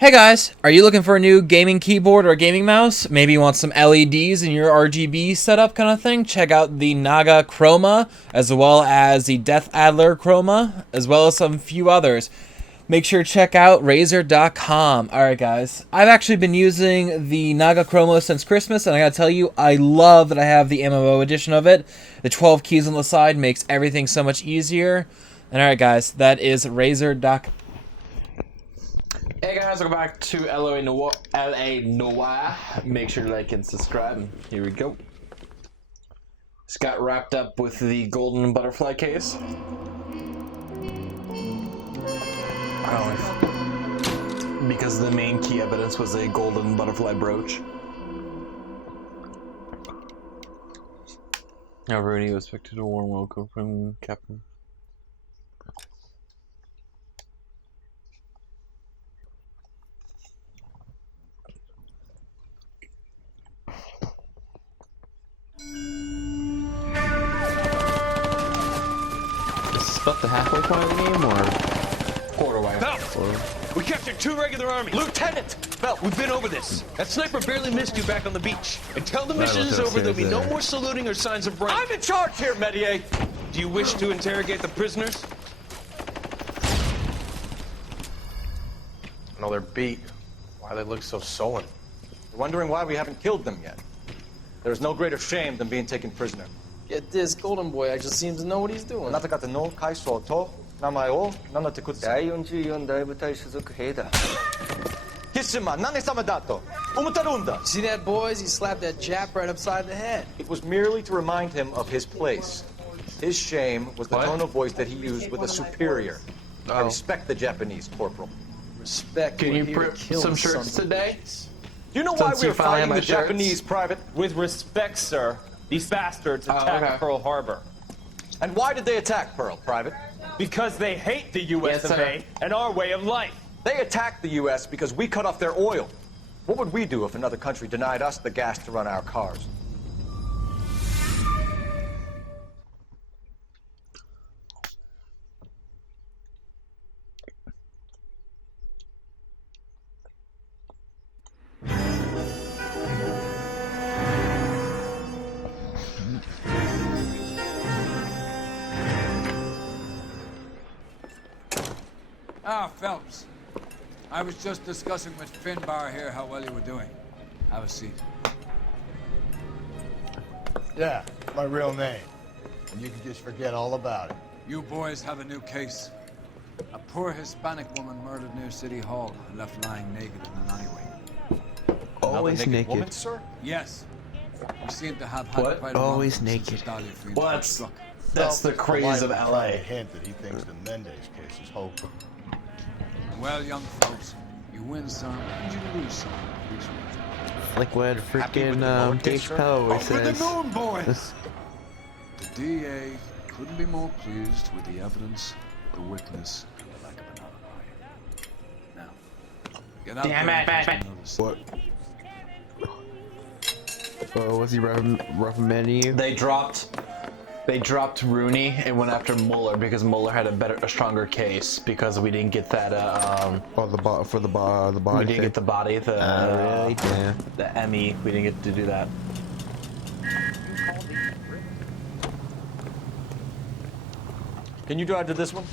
Hey guys, are you looking for a new gaming keyboard or gaming mouse? Maybe you want some LEDs in your RGB setup kind of thing? Check out the Naga Chroma, as well as the Death Adler Chroma, as well as some few others. Make sure to check out Razer.com. Alright guys, I've actually been using the Naga Chroma since Christmas, and I gotta tell you, I love that I have the MMO edition of it. The 12 keys on the side makes everything so much easier. And alright guys, that is Razer.com. Hey guys, welcome back to LA Noire. Make sure to like and subscribe. Here we go. Just got wrapped up with the golden butterfly case. Because the main key evidence was a golden butterfly brooch. Now Rudy was expected a warm welcome from Captain. About the halfway point of the game, or quarter way? Belt! We captured 2 regular armies. Lieutenant! Belt, we've been over this. That sniper barely missed you back on the beach. Until the mission is over, there'll be no more saluting or signs of rank. I'm in charge here, Medier! Do you wish to interrogate the prisoners? No, they're beat. Why they look so sullen? We're wondering why we haven't killed them yet. There's no greater shame than being taken prisoner. Get this, Golden Boy actually seems to know what he's doing. あなた方の階層と名前を名乗ってください。第44大部隊所属兵だ。キスマ何様だと思ってるんだ。 See that, boys? He slapped that Jap right upside the head. It was merely to remind him of his place. His shame was the tone of voice that he used with a superior. I respect the Japanese, Corporal. Respect. Can you print some shirts today? Do you know why Since we you were finally fighting have the my shirts? Japanese, Private? With respect, sir, these bastards attacked Pearl Harbor. And why did they attack Pearl, Private? Because they hate the US of A and our way of life. They attacked the U.S. because we cut off their oil. What would we do if another country denied us the gas to run our cars? Ah, Phelps. I was just discussing with Finbar here how well you were doing. Have a seat. Yeah, my real name. And you can just forget all about it. You boys have a new case. A poor Hispanic woman murdered near City Hall and left lying naked in an alleyway. Always naked woman, sir? Yes. We seem to have had quite a Always run since naked. Dahlia Fiend Well, was struck. that's the craze of A LA. hint that he thinks the Mendez case is hopeful. Well, young folks, you win some and you lose some. Like what Happy with the freaking lowercase, Dave sir? Chappelle Over the says. moon, boys! The DA couldn't be more pleased with the evidence, the witness, and the lack of an alibi. Now, get out Damn there it. and take notice. What? Oh, was he reprimanding you? They dropped Rooney and went after Mueller because Mueller had a stronger case because we didn't get that Oh, the body. we didn't get the body, Really? Yeah. the Emmy. We didn't get to do that. Can you drive to this one?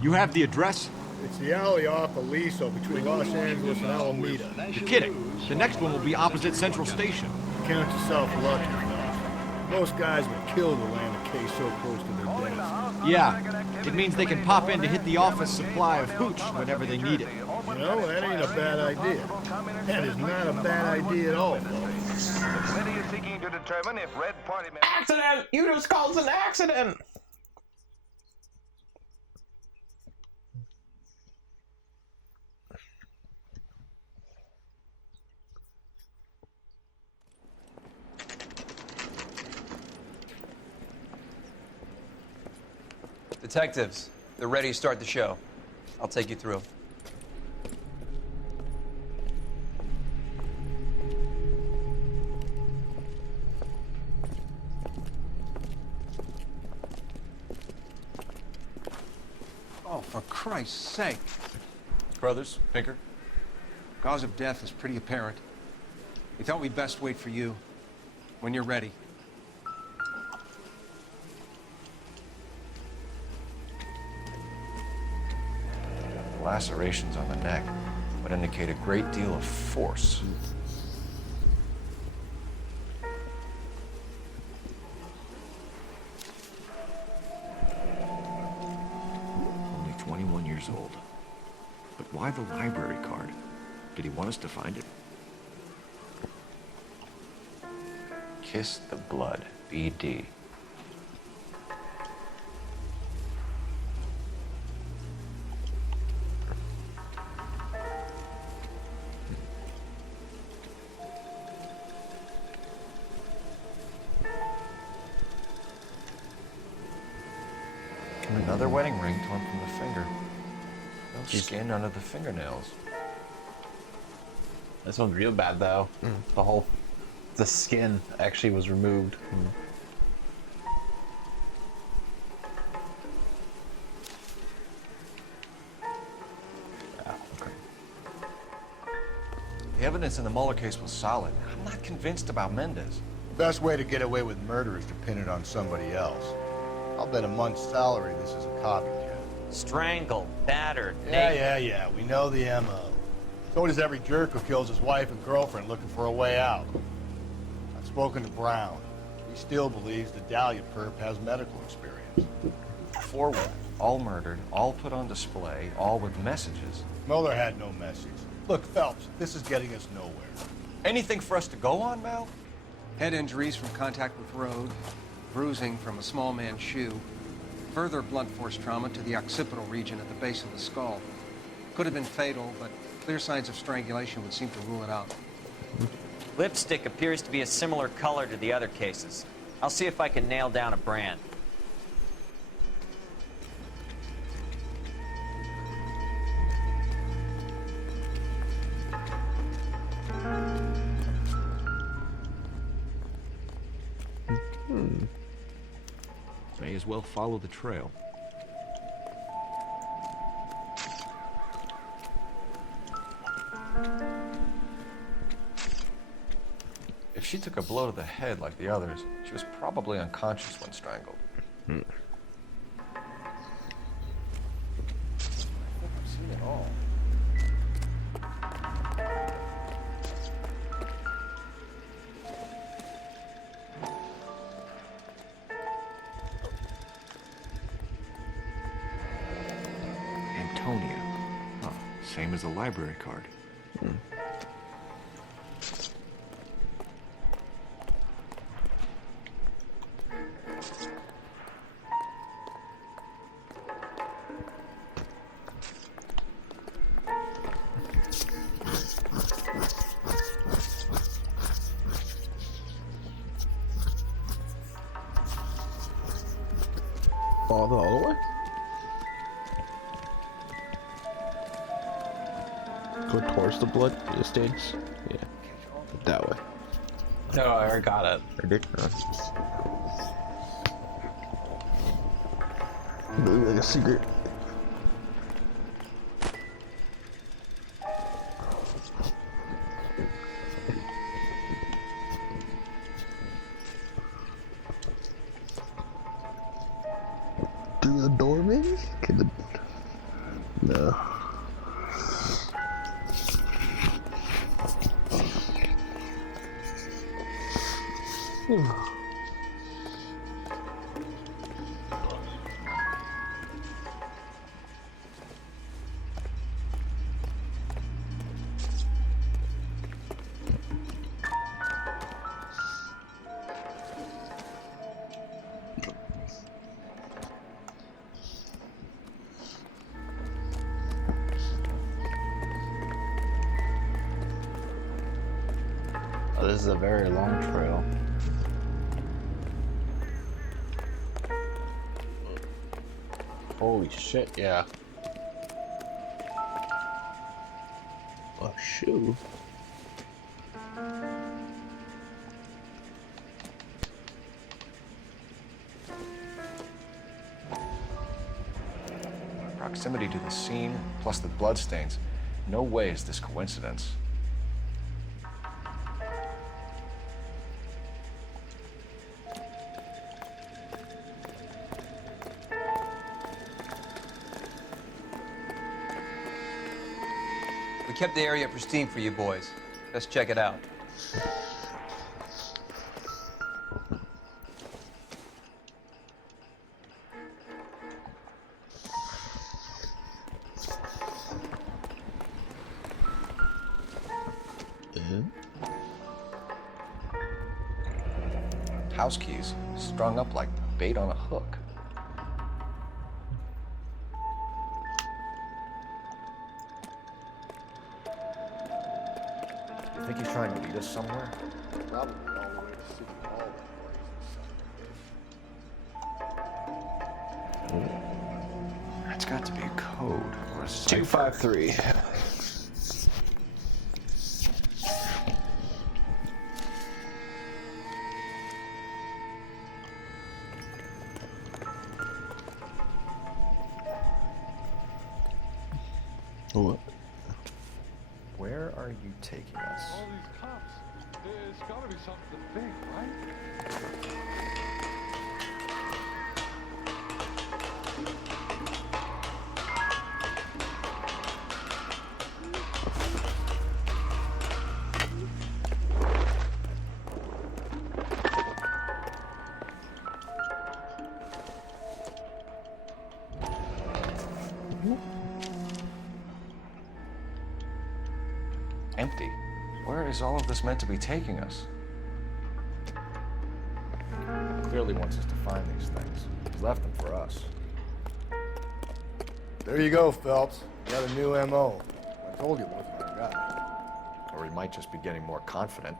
You have the address? It's the alley off Aliso between Los Angeles and Alameda. You're kidding. The next one will be opposite Central Station. Count yourself lucky, Phelps. Most guys would kill to land a case so close to their deaths. Yeah, it means they can pop in to hit the office supply of hooch whenever they need it. You know, that ain't a bad idea. That is not a bad idea at all, folks. Committee is seeking to determine if Red Party members... Accident! You just caused an accident! Detectives, they're ready to start the show. I'll take you through. Oh, for Christ's sake. Brothers, Pinker? Cause of death is pretty apparent. We thought we'd best wait for you. When you're ready. Lacerations on the neck would indicate a great deal of force. Only 21 years old. But why the library card? Did he want us to find it? Kiss the blood, BD. Another wedding ring torn from the finger. No skin under the fingernails. This one's real bad though. The skin actually was removed. Yeah, okay. The evidence in the Mueller case was solid. I'm not convinced about Mendez. The best way to get away with murder is to pin it on somebody else. I'll bet a month's salary this is a copycat. Strangled, battered, Yeah, we know the MO. So does every jerk who kills his wife and girlfriend looking for a way out. I've spoken to Brown. He still believes the Dahlia perp has medical experience. 4 women, all murdered, all put on display, all with messages. Mueller had no message. Look, Phelps, this is getting us nowhere. Anything for us to go on, Mal? Head injuries from contact with road, bruising from a small man's shoe, further blunt force trauma to the occipital region at the base of the skull. Could have been fatal, but clear signs of strangulation would seem to rule it out. Lipstick appears to be a similar color to the other cases. I'll see if I can nail down a brand. May as well follow the trail. If she took a blow to the head like the others, she was probably unconscious when strangled. I've seen it all. Antonia. Oh, same as the library card. Follow the other way? Go towards the blood stains? Yeah. That way. No, I already got it. I did? Look like a secret. Through the door, maybe? Can it... No. Oh, this is a very long trail. Holy shit, yeah. A shoe. proximity to the scene, plus the bloodstains, no way is this coincidence. We kept the area pristine for you boys. Let's check it out. House keys, strung up like bait on a hook. You think he's trying to lead us somewhere? Probably all the way to City Hall that way. It's got to be a code or a cipher. 253. What? Where are you taking us? All these cops. There's gotta be something big, right? Empty. Where is all of this meant to be taking us? Clearly wants us to find these things. He's left them for us. There you go, Phelps. Got a new M.O. I told you it wasn't our guy. Or he might just be getting more confident.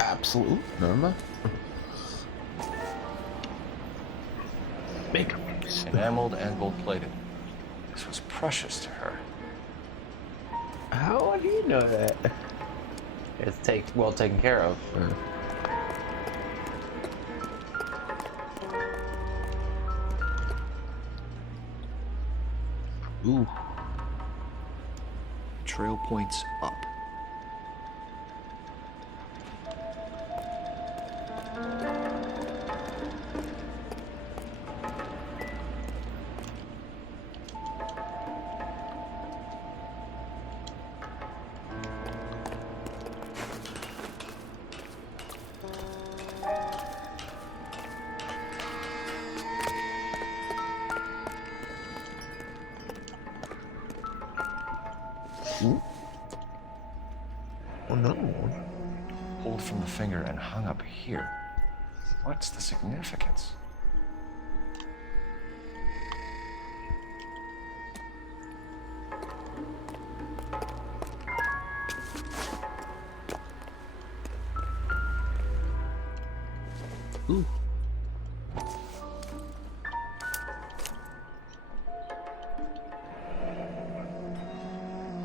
Absolutely. Remember? Make them. Enameled and gold-plated. This was precious to her. How do you know that? It's well taken care of. Ooh. Trail points up. Ooh. Another one. Pulled from the finger and hung up here. What's the significance? Ooh.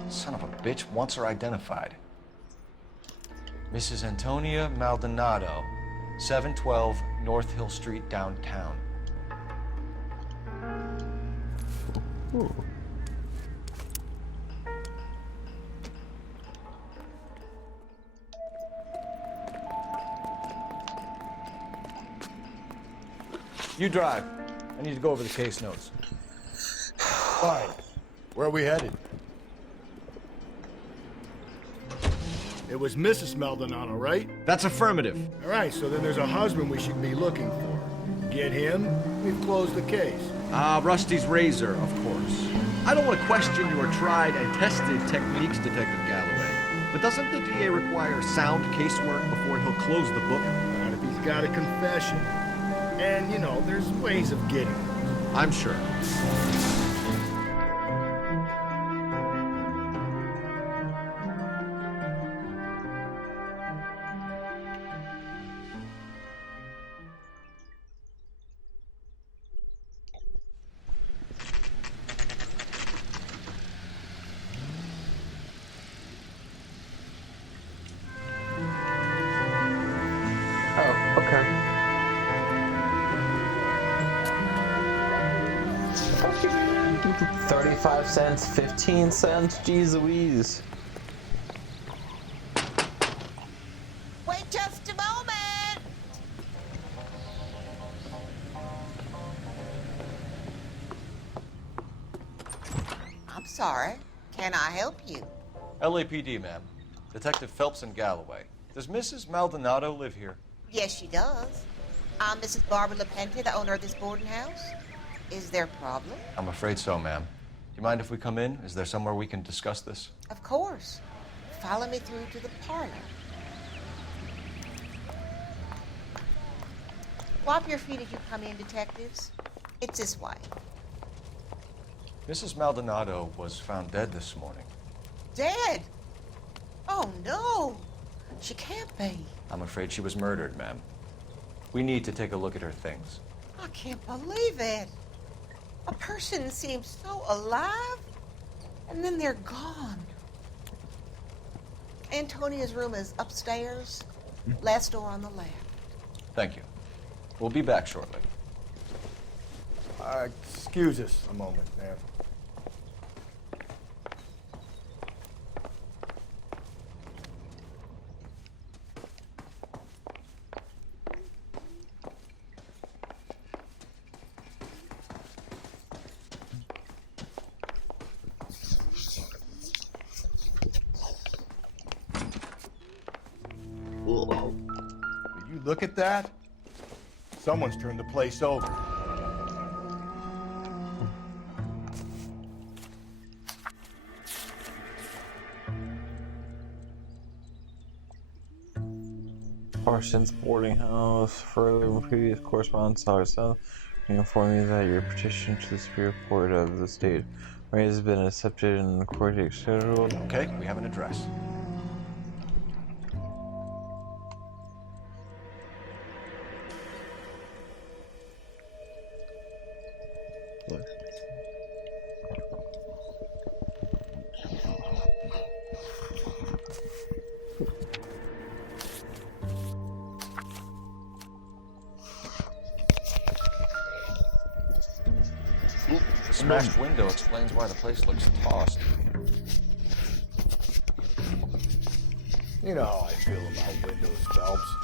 Son of a bitch wants her identified. Mrs. Antonia Maldonado, 712 North Hill Street, downtown. Ooh. You drive. I need to go over the case notes. Fine. Where are we headed? It was Mrs. Maldonado, right? That's affirmative. All right, so then there's a husband we should be looking for. Get him, we've closed the case. Rusty's razor, of course. I don't want to question your tried and tested techniques, Detective Galloway. But doesn't the DA require sound casework before he'll close the book? Not if he's got a confession. And, you know, there's ways of getting it. I'm sure. 25 cents, 15 cents, jeez Louise. Wait just a moment! I'm sorry. Can I help you? LAPD, ma'am. Detective Phelps and Galloway. Does Mrs. Maldonado live here? Yes, she does. I'm Mrs. Barbara LaPente, the owner of this boarding house. Is there a problem? I'm afraid so, ma'am. Do you mind if we come in? Is there somewhere we can discuss this? Of course. Follow me through to the parlor. Wipe your feet as you come in, detectives. It's this way. Mrs. Maldonado was found dead this morning. Dead? Oh, no. She can't be. I'm afraid she was murdered, ma'am. We need to take a look at her things. I can't believe it. A person seems so alive, and then they're gone. Antonia's room is upstairs, last door on the left. Thank you. We'll be back shortly. Excuse us a moment, ma'am. Will you look at that? Someone's turned the place over. Parsons boarding house. Further, in previous correspondence, we inform you that your petition to the Superior Court of the state has been accepted and the court is scheduled. Okay, we have an address. The smashed window explains why the place looks tossed. You know how I feel about windows, Phelps.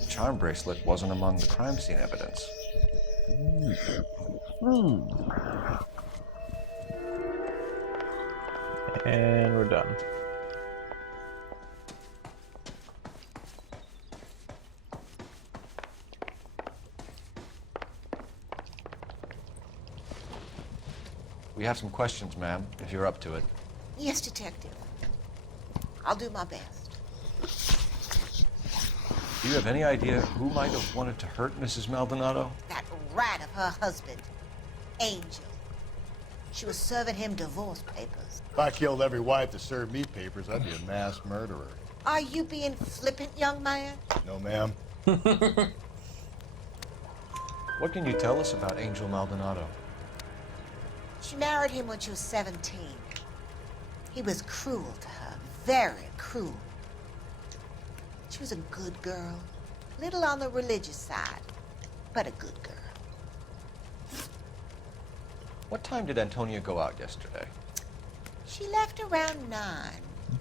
The charm bracelet wasn't among the crime scene evidence. And we're done. We have some questions, ma'am, if you're up to it. Yes, detective. I'll do my best. Do you have any idea who might have wanted to hurt Mrs. Maldonado? That rat of her husband, Angel. She was serving him divorce papers. If I killed every wife to serve me papers, I'd be a mass murderer. Are you being flippant, young man? No, ma'am. What can you tell us about Angel Maldonado? She married him when she was 17. He was cruel to her, very cruel. She was a good girl, little on the religious side, but a good girl. What time did Antonia go out yesterday? She left around 9.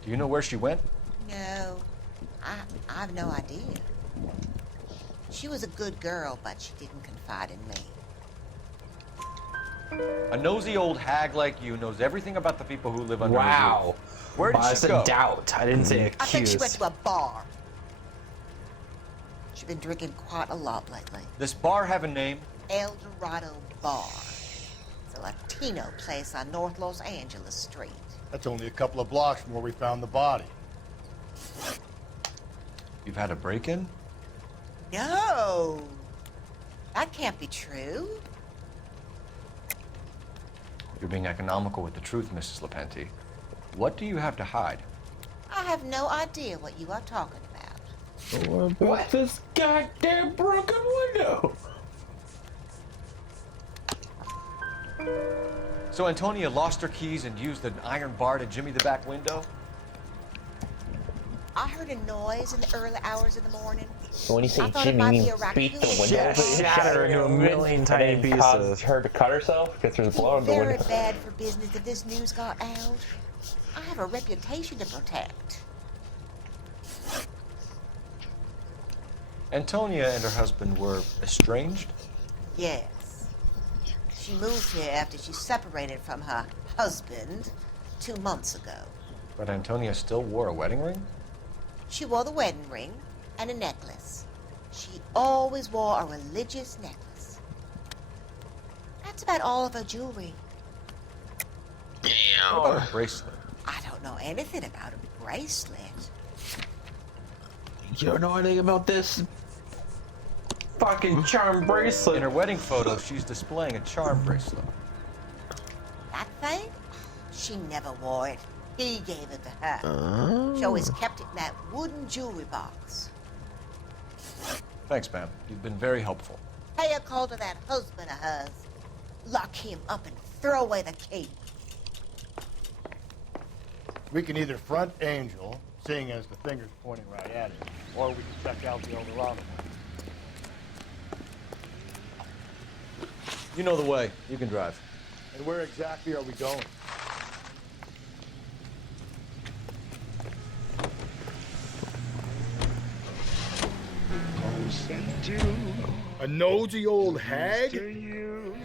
Do you know where she went? No, I have no idea. She was a good girl, but she didn't confide in me. A nosy old hag like you knows everything about the people who live under Wow. his roof. Where did I she said go? doubt. I didn't say accused. I think she went to a bar. She's been drinking quite a lot lately. This bar have a name? El Dorado Bar. It's a Latino place on North Los Angeles Street. That's only a couple of blocks from where we found the body. You've had a break-in? No, that can't be true. You're being economical with the truth, Mrs. LaPente. What do you have to hide? I have no idea what you are talking about. What about this goddamn broken window? So Antonia lost her keys and used an iron bar to jimmy the back window? I heard a noise in the early hours of the morning. But when you say I thought it Jimmy, might you be mean a beat the raccoon. window, Shatter into a million tiny and then cause pieces. her to cut herself because there's blood on the Very window. bad for business if this news got out. I have a reputation to protect. Antonia and her husband were estranged? Yes. She moved here after she separated from her husband 2 months ago. But Antonia still wore a wedding ring? She wore the wedding ring and a necklace. She always wore a religious necklace. That's about all of her jewelry. What about a bracelet? I don't know anything about a bracelet. You don't know anything about this fucking charm bracelet. In her wedding photo, she's displaying a charm bracelet. That thing? She never wore it. He gave it to her. She always kept it in that wooden jewelry box. Thanks, ma'am. You've been very helpful. Pay a call to that husband of hers. Lock him up and throw away the key. We can either front Angel, seeing as the finger's pointing right at him, or we can check out the Eldorado. You know the way. You can drive. And where exactly are we going? A nosy old hag?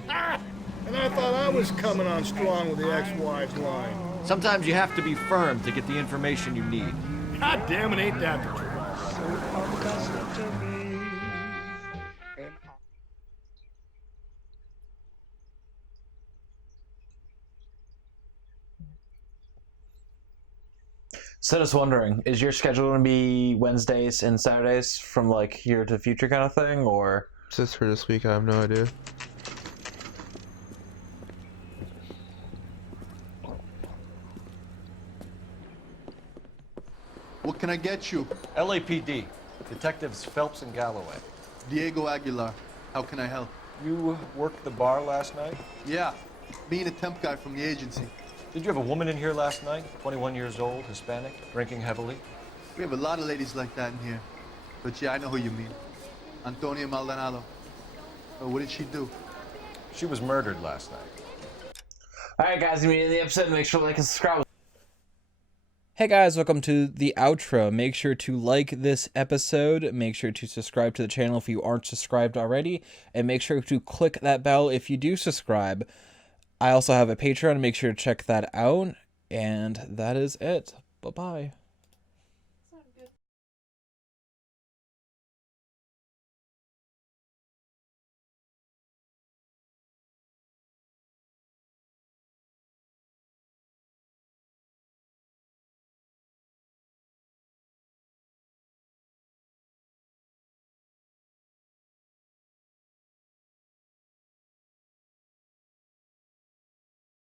Ah! And I thought I was coming on strong with the ex-wife's line. Sometimes you have to be firm to get the information you need. God damn it, ain't that the truth? So just wondering, is your schedule going to be Wednesdays and Saturdays from like here to the future kind of thing, or? Just for this week, I have no idea. What can I get you? LAPD. Detectives Phelps and Galloway. Diego Aguilar. How can I help? You worked the bar last night? Yeah. Me and a temp guy from the agency. Did you have a woman in here last night? 21 years old, Hispanic, drinking heavily? We have a lot of ladies like that in here. But yeah, I know who you mean. Antonia Maldonado. Oh, what did she do? She was murdered last night. Alright guys, if you enjoyed the episode, make sure to like and subscribe. Hey guys, welcome to the outro. Make sure to like this episode, make sure to subscribe to the channel if you aren't subscribed already, and make sure to click that bell if you do subscribe. I also have a Patreon, make sure to check that out, and that is it. Bye-bye.